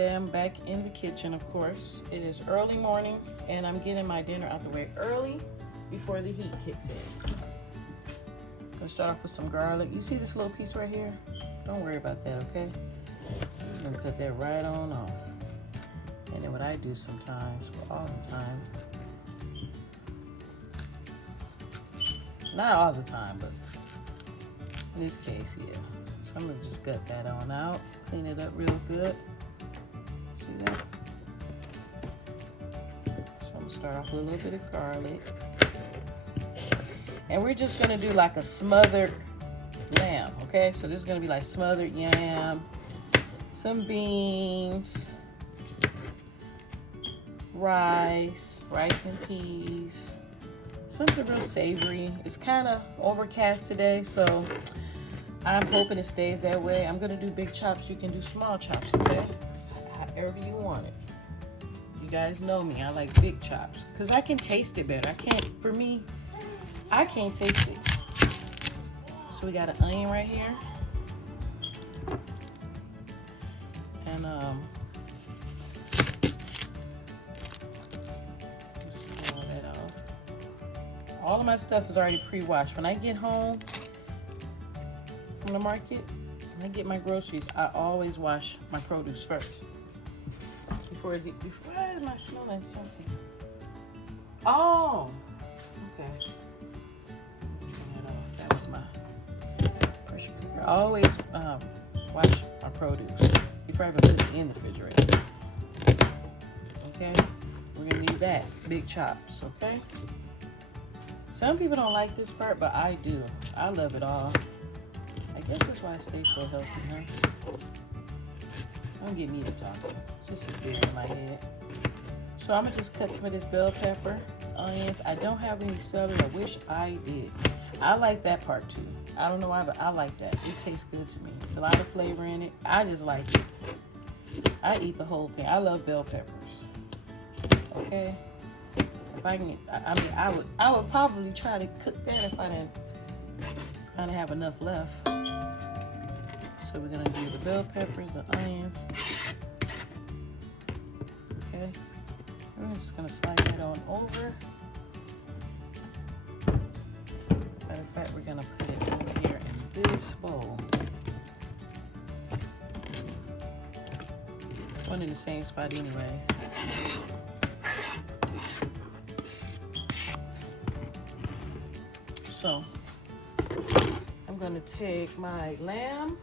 today. I'm back in the kitchen, of course. It is early morning, and I'm getting my dinner out the way early before the heat kicks in. I'm gonna start off with some garlic. You see this little piece right here? Don't worry about that, okay? I'm just gonna cut that right on off. And then what I do sometimes, well, all the time, not all the time, but in this case, yeah. So I'm gonna just gut that on out, clean it up real good. See that? So I'm gonna start off with a little bit of garlic. And we're just gonna do like a smothered lamb, okay? So this is gonna be like smothered yam, some beans, rice and peas, something real savory. It's kind of overcast today, so I'm hoping it stays that way. I'm gonna do big chops. You can do small chops, okay? However you want it. You guys know me, I like big chops because I can taste it better. I can't taste it. So we got an onion right here. And just pull all that off. All of my stuff is already pre-washed. When I get home from the market, when I get my groceries, I always wash my produce first. Why am I smelling something? Oh, okay. That was my pressure cooker. I always wash my produce before I even put it in the refrigerator. Okay, we're gonna need that. Big chops, okay? Some people don't like this part, but I do. I love it all. I guess that's why I stay so healthy, huh? Don't get me to talking. Just a bit in my head. So I'm gonna just cut some of this bell pepper, onions. I don't have any celery. I wish I did. I like that part too. I don't know why, but I like that. It tastes good to me. It's a lot of flavor in it. I just like it. I eat the whole thing. I love bell peppers. Okay. If I can, I would probably try to cook that if I didn't have enough left. So we're gonna do the bell peppers, the onions. Okay. We're just gonna slide that on over. Matter of fact, we're gonna put it over here in this bowl. It's one in the same spot anyways. So I'm gonna take my lamb.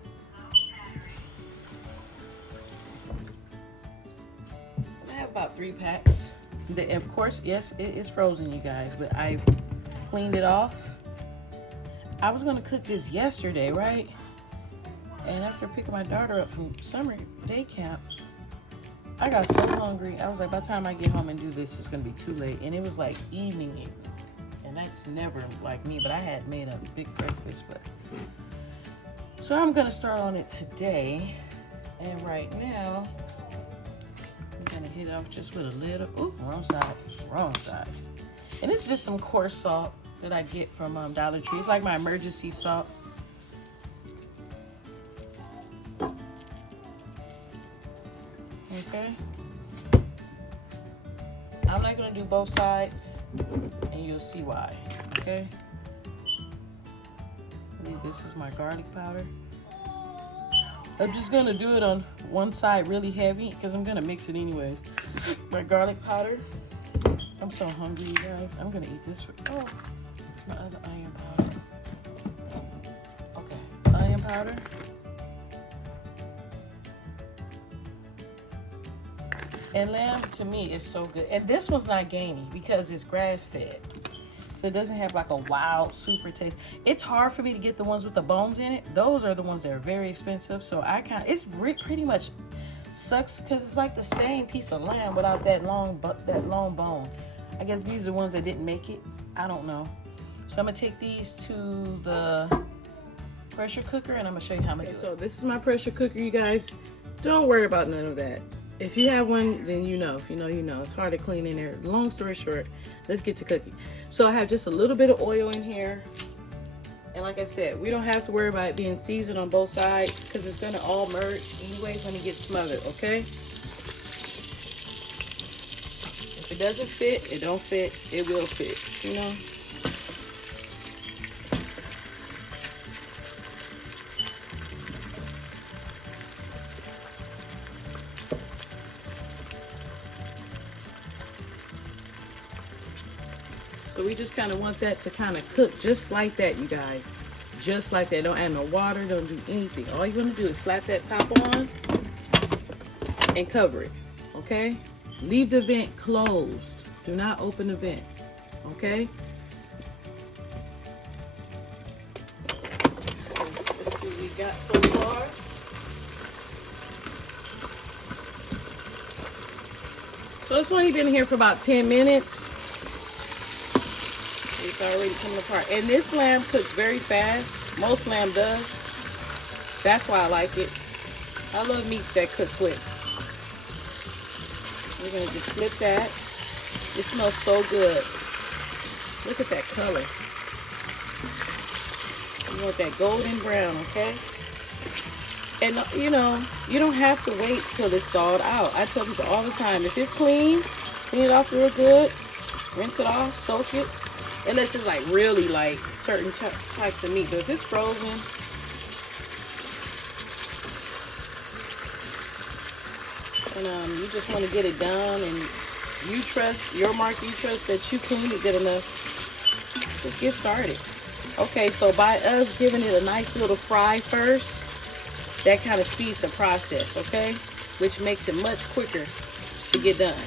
I have about 3 packs. Of course, yes, it is frozen, you guys, but I cleaned it off. I was gonna cook this yesterday, right? And after picking my daughter up from summer day camp, I got so hungry. I was like, by the time I get home and do this, it's gonna be too late. And it was like evening. And that's never like me, but I had made a big breakfast. So I'm gonna start on it today. And right now, I'm gonna hit off just with a little, ooh, wrong side. And it's just some coarse salt that I get from Dollar Tree. It's like my emergency salt. Okay. I'm not gonna do both sides, and you'll see why. Okay. This is my garlic powder. I'm just gonna do it on one side really heavy because I'm gonna mix it anyways. My garlic powder. I'm so hungry, you guys. I'm gonna eat this. Oh, it's my other onion powder. Okay, onion powder. And lamb to me is so good. And this one's not gamey because it's grass fed. So it doesn't have like a wild super taste. It's hard for me to get the ones with the bones in it. Those are the ones that are very expensive. So it's pretty much sucks because it's like the same piece of lamb without that long bone. I guess these are the ones that didn't make it. I don't know. So I'm gonna take these to the pressure cooker and I'm gonna show you how I'm gonna do it. So this is my pressure cooker, you guys. Don't worry about none of that. If you have one, then you know. If you know, you know. It's hard to clean in there. Long story short, let's get to cooking. So I have just a little bit of oil in here. And like I said, we don't have to worry about it being seasoned on both sides because it's going to all merge anyways when it gets smothered, okay? it doesn't fit, it don't fit, it will fit, you know. So we just kind of want that to kind of cook just like that, you guys. Just like that. Don't add no water, don't do anything. All you're going to do is slap that top on and cover it, okay? Leave the vent closed. Do not open the vent, okay? Let's see what we got so far. So it's only been here for about 10 minutes. It's already coming apart. And this lamb cooks very fast. Most lamb does. That's why I like it. I love meats that cook quick. We're going to just flip that. It smells so good. Look at that color. You want that golden brown, okay? And you know, you don't have to wait till it's thawed out. I tell people all the time, if it's clean, clean it off real good, rinse it off, soak it. Unless it's like really like certain types of meat. But if it's frozen, and you just want to get it done, and you trust your market, you trust that you cleaned it good enough, just get started. Okay, so by us giving it a nice little fry first, that kind of speeds the process, okay? Which makes it much quicker to get done.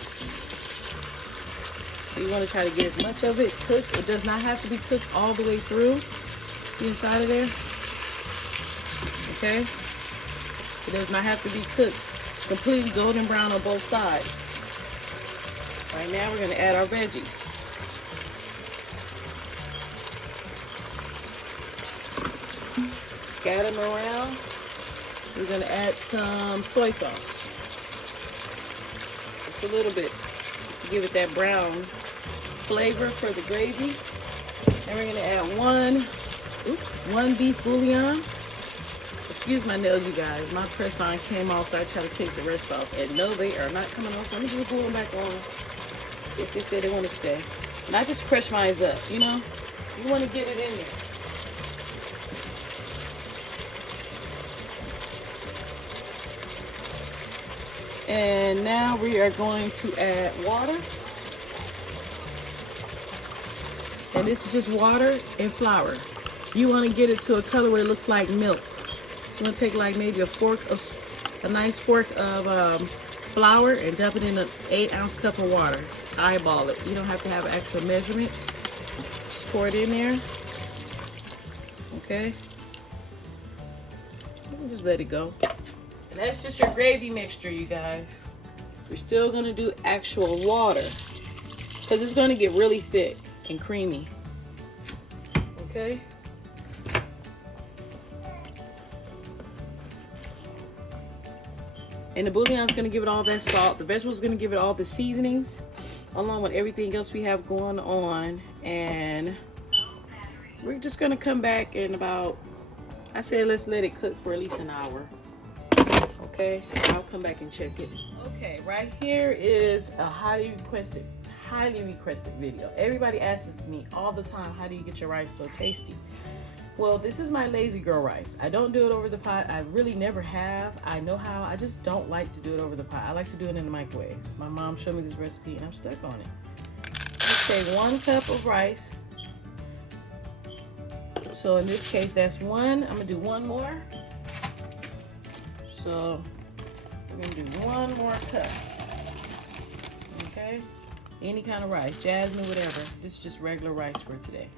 So you want to try to get as much of it cooked. It does not have to be cooked all the way through. See inside of there? Okay? It does not have to be cooked completely golden brown on both sides. Right now we're going to add our veggies. Scatter them around. We're going to add some soy sauce. Just a little bit. Just to give it that brown flavor for the gravy. And we're going to add one beef bouillon. Excuse my nails, you guys. My press-on came off, so I try to take the rest off. And no, they are not coming off, so I'm just glue them back on if they say they want to stay. And I just crush mine up, you know? You want to get it in there. And now we are going to add water. And this is just water and flour. You want to get it to a color where it looks like milk. You want to take like maybe a nice fork of flour and dump it in an 8-ounce cup of water. Eyeball it. You don't have to have actual measurements. Just pour it in there. Okay. And just let it go. And that's just your gravy mixture, you guys. We're still going to do actual water because it's going to get really thick and creamy. Okay. And the bouillon is going to give it all that salt. The vegetables is going to give it all the seasonings along with everything else we have going on. And we're just going to come back in about, I said let's let it cook for at least an hour. Okay, I'll come back and check it. Okay, right here is a highly requested video. Everybody asks me all the time, how do you get your rice so tasty? Well, this is my lazy girl rice. I don't do it over the pot. I really never have. I know how. I just don't like to do it over the pot. I like to do it in the microwave. My mom showed me this recipe and I'm stuck on it. Just say 1 cup of rice. So in this case, that's 1. I'm gonna do 1 more. So we're gonna do 1 more cup. Okay? Any kind of rice, jasmine, whatever. This is just regular rice for today.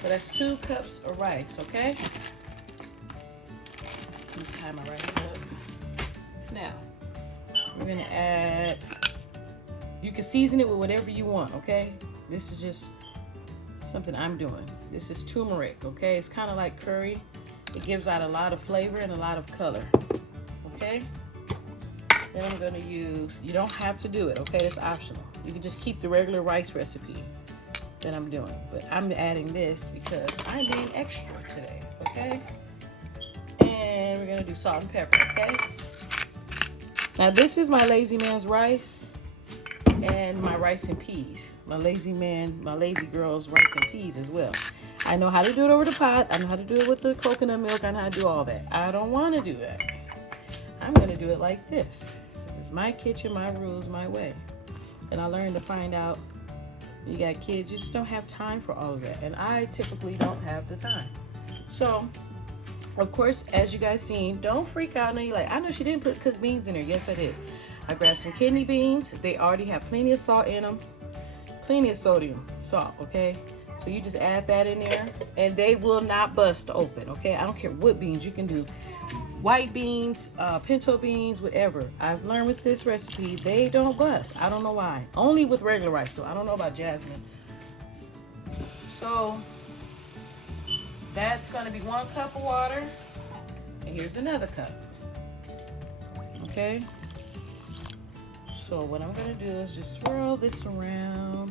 So that's 2 cups of rice, okay? Let me tie my rice up. Now, we're gonna add, you can season it with whatever you want, okay? This is just something I'm doing. This is turmeric, okay? It's kind of like curry. It gives out a lot of flavor and a lot of color, okay? Then I'm gonna use, you don't have to do it, okay? It's optional. You can just keep the regular rice recipe that I'm doing, but I'm adding this because I'm being extra today, okay? And we're gonna do salt and pepper, okay? Now this is my lazy man's rice. and my rice and peas. My lazy girl's rice and peas as well. I know how to do it over the pot. I know how to do it with the coconut milk. I know how to do all that. I don't want to do that. I'm going to do it like this. This is my kitchen, my rules, my way. And I learned to find out you got kids, you just don't have time for all of that. And I typically don't have the time. So, of course, as you guys seen, don't freak out. I know she didn't put cooked beans in there. Yes, I did. I grabbed some kidney beans. They already have plenty of salt in them. Plenty of sodium, salt, okay? So you just add that in there and they will not bust open, okay? I don't care what beans you can do. White beans, pinto beans, whatever. I've learned with this recipe, they don't bust. I don't know why. Only with regular rice though. I don't know about jasmine. So that's gonna be 1 cup of water. And here's another cup. Okay? So what I'm gonna do is just swirl this around.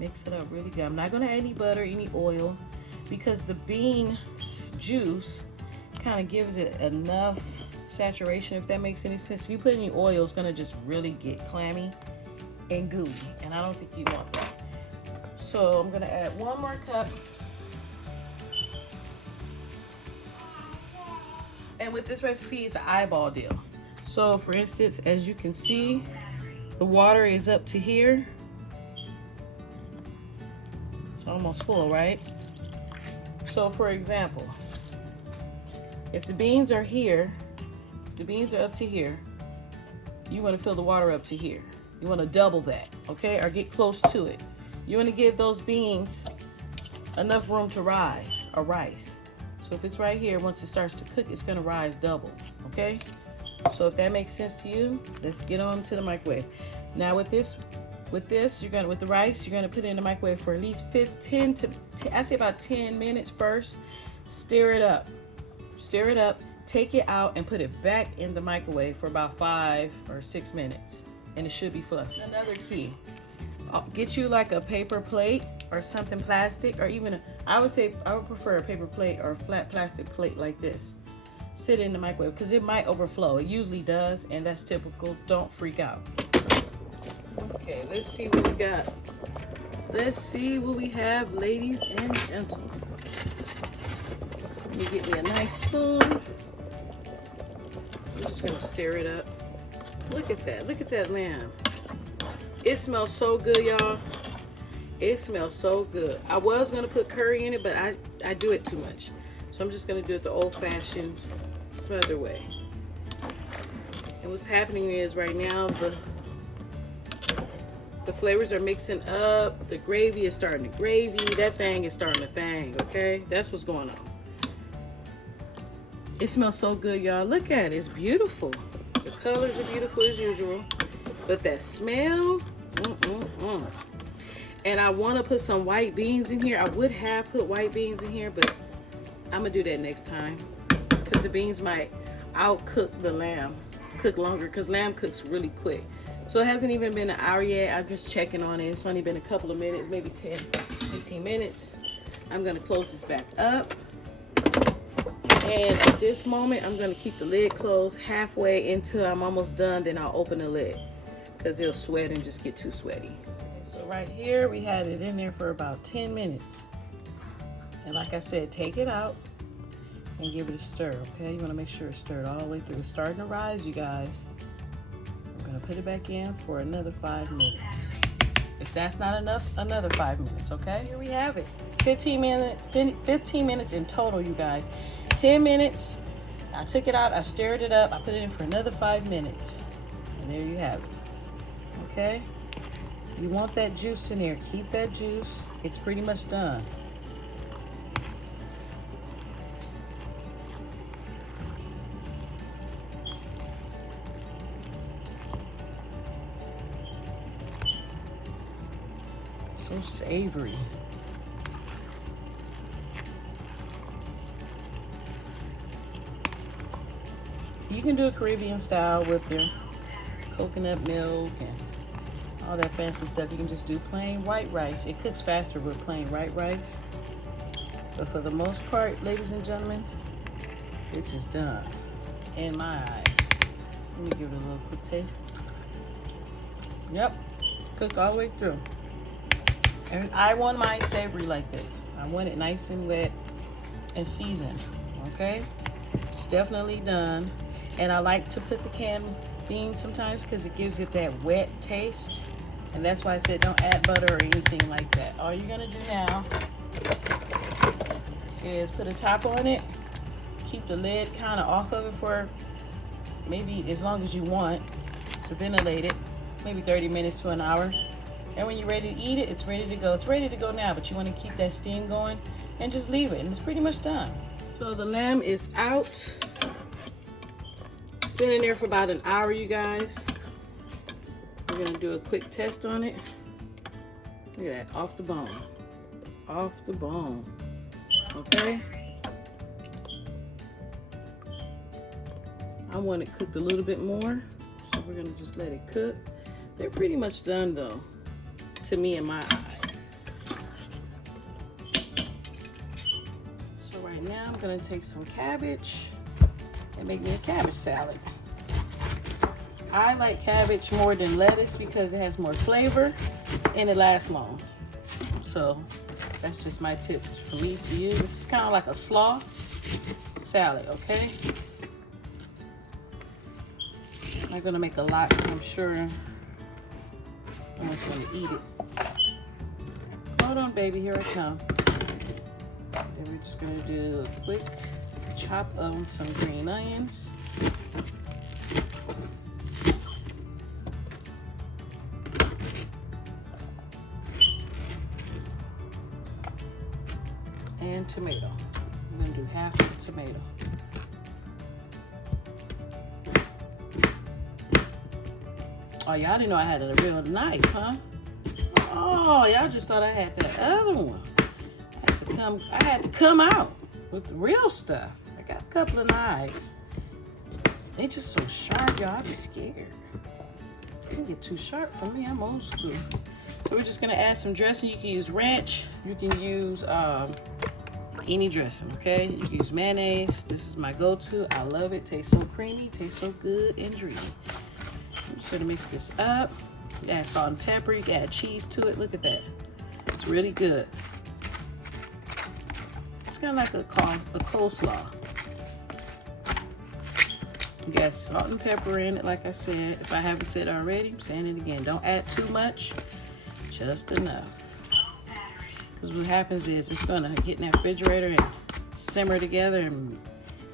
Mix it up really good. I'm not gonna add any butter, any oil, because the bean juice kind of gives it enough saturation, if that makes any sense. If you put any oil, it's gonna just really get clammy and gooey, and I don't think you want that. So I'm gonna add 1 more cup. And with this recipe, it's an eyeball deal. So for instance, as you can see, the water is up to here. It's almost full, right? So for example, if the beans are here, if the beans are up to here, you want to fill the water up to here. You want to double that, okay? Or get close to it. You want to give those beans enough room to rise, or rice. So if it's right here, once it starts to cook, it's going to rise double, okay? So if that makes sense to you, let's get on to the microwave. Now with the rice, you're gonna put it in the microwave for at least 10 to I say about 10 minutes first. Stir it up, take it out and put it back in the microwave for about 5 or 6 minutes, and it should be fluffy. Another key, get you like a paper plate or something plastic, or even I would prefer a paper plate or a flat plastic plate like this. Sit in the microwave because it might overflow. It usually does, and that's typical. Don't freak out. Okay, let's see what we got. Let's see what we have, ladies and gentlemen. Let me get me a nice spoon. I'm just gonna stir it up. Look at that. Look at that lamb. It smells so good, y'all. It smells so good. I was gonna put curry in it, but I do it too much. So I'm just gonna do it the old-fashioned smothered way. And what's happening is right now the flavors are mixing up. The gravy is starting to gravy. That thing is starting to thang, okay? That's what's going on. It smells so good, y'all. Look at it. It's beautiful. The colors are beautiful as usual. But that smell, And I want to put some white beans in here. I would have put white beans in here, but I'm going to do that next time. Because the beans might outcook the lamb. Cook longer, because lamb cooks really quick. So it hasn't even been an hour yet. I'm just checking on it. It's only been a couple of minutes, maybe 10, 15 minutes. I'm gonna close this back up. And at this moment, I'm gonna keep the lid closed halfway until I'm almost done. Then I'll open the lid because it'll sweat and just get too sweaty. Okay, so right here, we had it in there for about 10 minutes. And like I said, take it out and give it a stir, okay? You wanna make sure it's stirred all the way through. It's starting to rise, you guys. I'm gonna put it back in for another 5 minutes. If that's not enough, another 5 minutes, okay? Here we have it. 15 minutes in total, you guys. 10 minutes, I took it out, I stirred it up, I put it in for another 5 minutes. And there you have it, okay? You want that juice in there, keep that juice. It's pretty much done. So savory. You can do a Caribbean style with your coconut milk and all that fancy stuff. You can just do plain white rice. It cooks faster with plain white rice. But for the most part, ladies and gentlemen, this is done in my eyes. Let me give it a little quick taste. Yep, Cook all the way through. And I want mine savory like this. I want it nice and wet and seasoned. Okay? It's definitely done. And I like to put the canned beans sometimes because it gives it that wet taste. And that's why I said don't add butter or anything like that. All you're gonna do now is put a top on it. Keep the lid kind of off of it for maybe as long as you want to ventilate it. Maybe 30 minutes to an hour. And when you're ready to eat it, it's ready to go. It's ready to go now, but you want to keep that steam going and just leave it, and it's pretty much done. So the lamb is out. It's been in there for about an hour, you guys. We're gonna do a quick test on it. Look at that, off the bone. Off the bone. Okay? I want it cooked a little bit more, so we're gonna just let it cook. They're pretty much done though, to me in my eyes. So right now I'm gonna take some cabbage and make me a cabbage salad. I like cabbage more than lettuce because it has more flavor and it lasts long. So that's just my tip for me to use. This is kind of like a slaw salad, okay? I'm not gonna make a lot, I'm sure I'm just gonna eat it. Hold on, baby, here I come. Then we're just gonna do a quick chop of some green onions. And tomato. I'm gonna do half of the tomato. Oh, y'all didn't know I had a real knife, huh? Oh, y'all just thought I had that other one. I had to come out with the real stuff. I got a couple of knives. They just so sharp, y'all. I be scared. They can get too sharp for me. I'm old school. So we're just gonna add some dressing. You can use ranch. You can use any dressing, okay? You can use mayonnaise. This is my go-to. I love it. Tastes so creamy. Tastes so good and dreamy. I'm just gonna mix this up. You add salt and pepper. You can add cheese to it. Look at that. It's really good. It's kind of like a coleslaw. You got salt and pepper in it, like I said. If I haven't said it already, I'm saying it again. Don't add too much, just enough. Because what happens is it's gonna get in that refrigerator and simmer together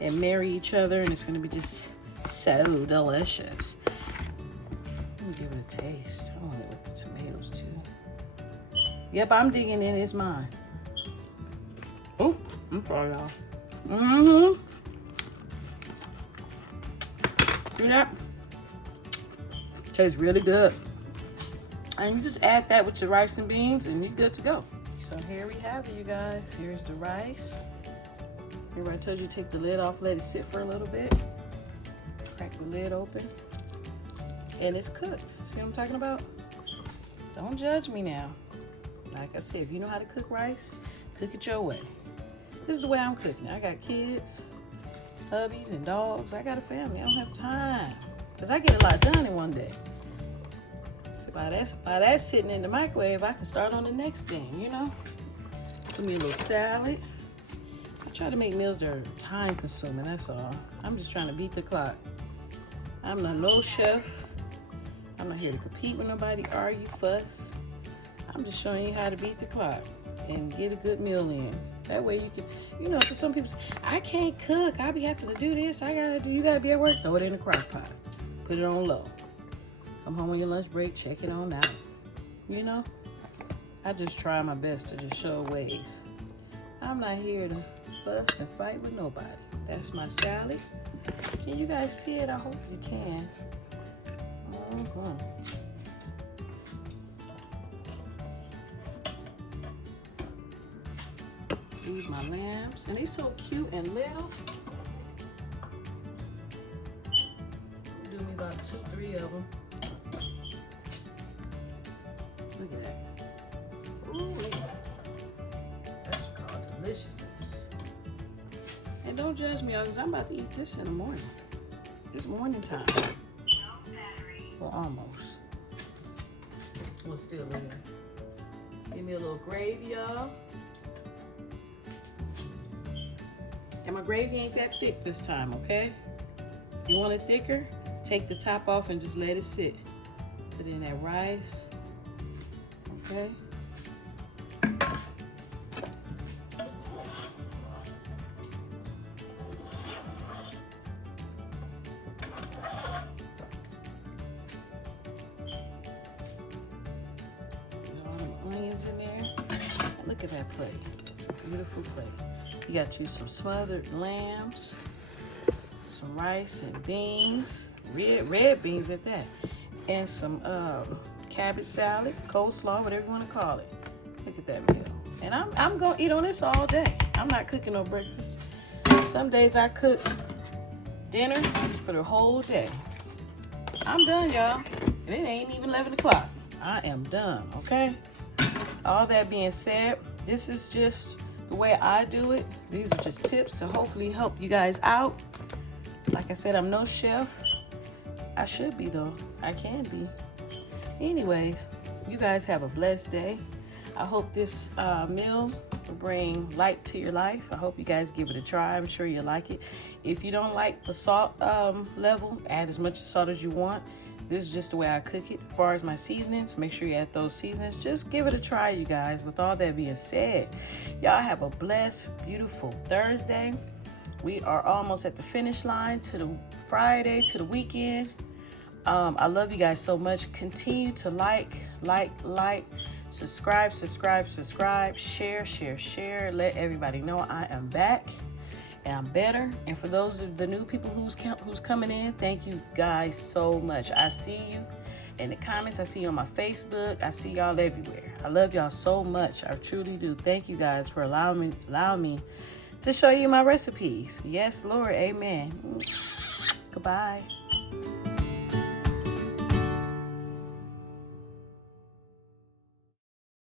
and marry each other, and it's gonna be just so delicious. Let me give it a taste. I want it with the tomatoes too. Yep, I'm digging in. It's mine. Oh, I'm sorry, y'all. Mm-hmm. See that? Tastes really good. And you just add that with your rice and beans and you're good to go. So here we have it, you guys. Here's the rice. Remember I told you to take the lid off, let it sit for a little bit. Crack the lid open. And it's cooked. See what I'm talking about? Don't judge me now. Like I said, if you know how to cook rice, cook it your way. This is the way I'm cooking. I got kids, hubbies, and dogs. I got a family. I don't have time. Because I get a lot done in one day. So by that sitting in the microwave, I can start on the next thing, you know? Put me a little salad. I try to make meals that are time consuming, that's all. I'm just trying to beat the clock. I'm not no chef. I'm not here to compete with nobody, argue, fuss. I'm just showing you how to beat the clock and get a good meal in. That way you can, you know, because some people say, I can't cook. I be having to do this. You gotta be at work. Throw it in the crock pot. Put it on low. Come home on your lunch break, check it on out. You know? I just try my best to just show ways. I'm not here to fuss and fight with nobody. That's my salad. Can you guys see it? I hope you can. These my lambs, and they so cute and little. Do me about 2-3 of them. Look at that. Ooh, that's called deliciousness. And don't judge me, y'all, because I'm about to eat this in the morning. It's morning time. Well, almost. this one still in. Give me a little gravy, y'all. And my gravy ain't that thick this time, okay? If you want it thicker, take the top off and just let it sit. Put in that rice, okay? Onions in there. And look at that plate. It's a beautiful plate. You got you some smothered lambs, some rice and beans, red beans at that, and some cabbage salad, coleslaw, whatever you want to call it. Look at that meal. And I'm gonna eat on this all day. I'm not cooking no breakfast. Some days I cook dinner for the whole day. I'm done, y'all. And it ain't even 11 o'clock. I am done, okay? All that being said, this is just the way I do it. These are just tips to hopefully help you guys out. Like I said, I'm no chef. I should be though. I can be. Anyways, you guys have a blessed day. I hope this meal will bring light to your life. I hope you guys give it a try. I'm sure you'll like it. If you don't like the salt level, add as much salt as you want. This is just the way I cook it. As far as my seasonings, make sure you add those seasonings. Just give it a try, you guys. With all that being said, y'all have a blessed, beautiful Thursday. We are almost at the finish line to the Friday, to the weekend. I love you guys so much. Continue to like, subscribe, share. Let everybody know I am back. And I'm better. And for those of the new people who's coming in, thank you guys so much. I see you in the comments. I see you on my Facebook. I see y'all everywhere. I love y'all so much. I truly do. Thank you guys for allowing me to show you my recipes. Yes, Lord. Amen. Goodbye.